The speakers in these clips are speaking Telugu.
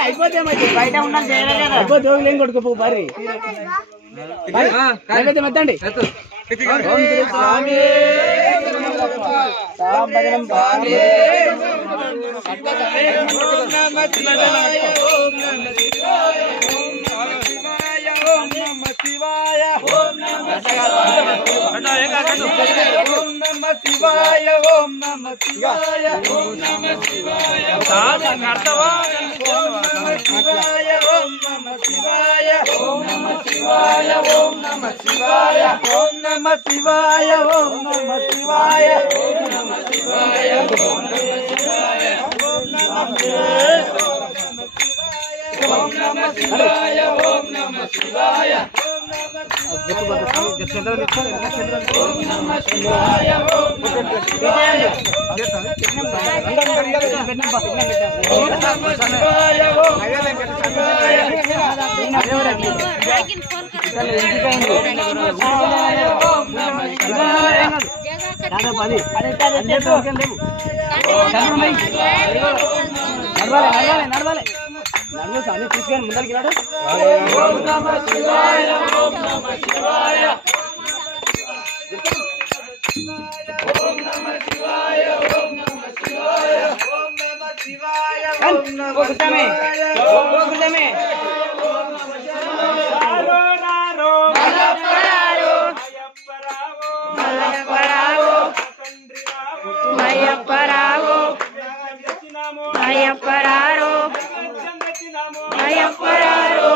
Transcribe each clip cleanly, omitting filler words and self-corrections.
అయిపోతే బయట ఉండాలి అయిపోతే ఏం కొడుకోపో బరి మెత్తండి శివాయ ఓం నమ శివాయ ఓం నమ శివాయ ఓం నమ శివాయ ఓం నమ శివాయ ఓం నమ శివాయ ఓం నమ శివాయ ఓం నమ శివాయ ఓం నమ శివాయ ఓం నమ శివాయ ఓం నమ శివాయ ఓం నమ శివాయ ఓం నమ శివాయ నడవాలి నడుము సామి తీసుకొని ముందరికి రాడు ఓం నమ శివాయ ఓం నమ శివాయ ఓం నమ శివాయ ఓం నమ శివాయ ఓం నమ శివాయ ఓం నమ శివాయ ఓం నమ శివాయ నారో మలపరారో మలపరావో తండ్రి రావో మయపరావో మయపరారో మయపరారో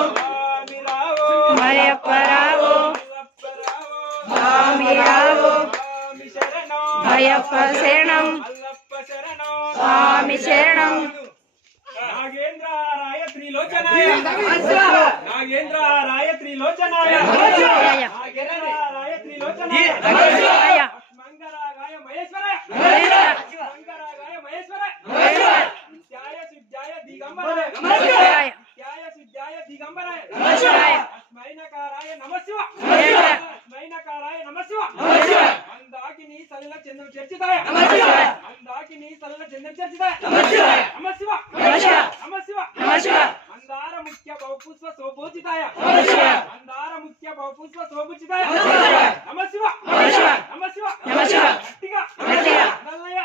మయపరావో స్వామిరావో మయప్ప శరణం స్వామి శరణం నాగేంద్రారాయ త్రిలోచనాయ నాగేంద్రారాయ త్రిలోచనాయ నాగేంద్రారాయ త్రిలోచనాయ మంగళాగాయ మహేశ్వరాయ మంగళాగాయ మహేశ్వరాయ త్యాయ సుజ్జాయ దిగంబరాయ త్యాయ సుజ్జాయ దిగంబరాయ స్మైనకారాయ నమఃశివాయ స్మైనకారాయ నమఃశివాయ అందాకిని సలిల చంద్రం చర్చితాయ అందాకిని సలిల చంద్రం చర్చితాయ నమఃశివాయ నమఃశివాయ మందార ముఖ్య బహుపుష్ప శోభోచితాయ మందార ముఖ్య బహుపుష్ప శోభోచితాయ నమఃశివాయ నమఃశివాయ గట్టిగా నల్లయ్య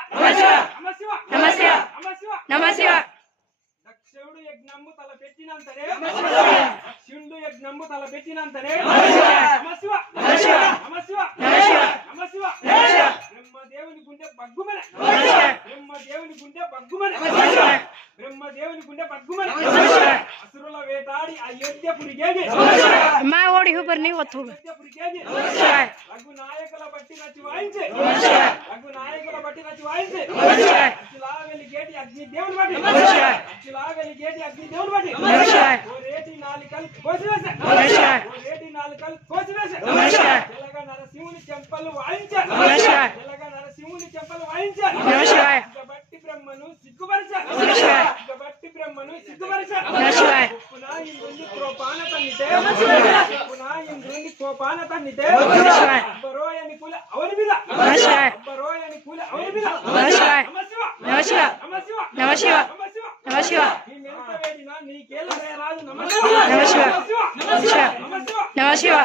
నమఃశివాయ నమఃశివాయ దక్షుడు యజ్ఞము తల పెట్టినంతనే శివుడు యజ్ఞము తల పెట్టినంతనే బ్రహ్మదేవుని గుండె బగ్గుమన బ్రహ్మదేవుని గుండె బగ్గుమన బ్రహ్మదేవుని గుండె బగ్గుమన అసురుల వేటాడి అయోధ్యపురిగేగి మా ఓడి ऊपर नहीं वथु అయోధ్యపురిగేగి రఘునాయకుల బట్టి నచ్చి వాయించే రఘునాయకుల బట్టి నచ్చి వాయించే అచ్చిలావెలి గేటి అగ్ని దేవుని బట్టి అచ్చిలావెలి గేటి అగ్ని దేవుని బట్టి ఓ రేటి నాలికల్ కోసివేసే ఓ రేటి నాలికల్ కోసివేసే తెలగ నరసింహుని చెంపలు వాయించారు తెలగ నరసింహుని చెంపలు వాయించారు బట్టి బ్రహ్మను సిగ్గుపరిచారు బట్టి బ్రహ్మను సిగ్గుపరిచారు పునా ఇంద్రుని కోపాన తన్నితే పునా ఇంద్రుని కోపాన తన్నితే బరోయని కుల అవని మీద బరోయని కుల అవని మీద నమఃశివాయ నమఃశివాయ నమఃశివాయ ఈ మెరక వేడిన నీకేల రాజు నమఃశివాయ నమఃశివాయ నమఃశివాయ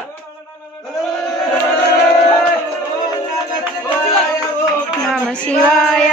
నమఃశివాయ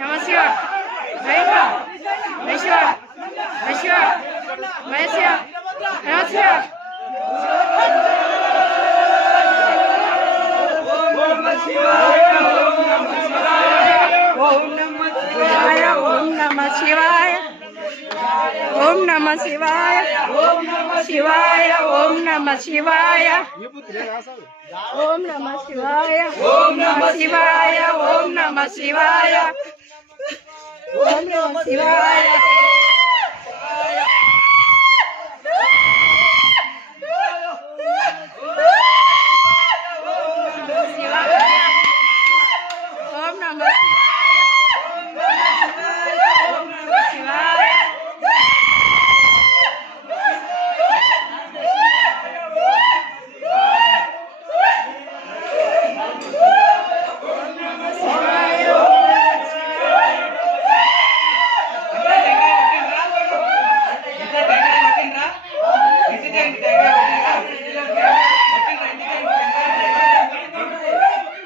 నమశివాయ వైశ్వాయ వైశ్వాయ వైశ్వాయ నమశివాయ ఓం నమ శివాయ ఓం నమ శివాయ శివాయ ఓం నమ శివాయ ఓం నమ శివాయ ఓం నమ శివాయ ఓం నమ శివాయ ఓం నమ శివాయ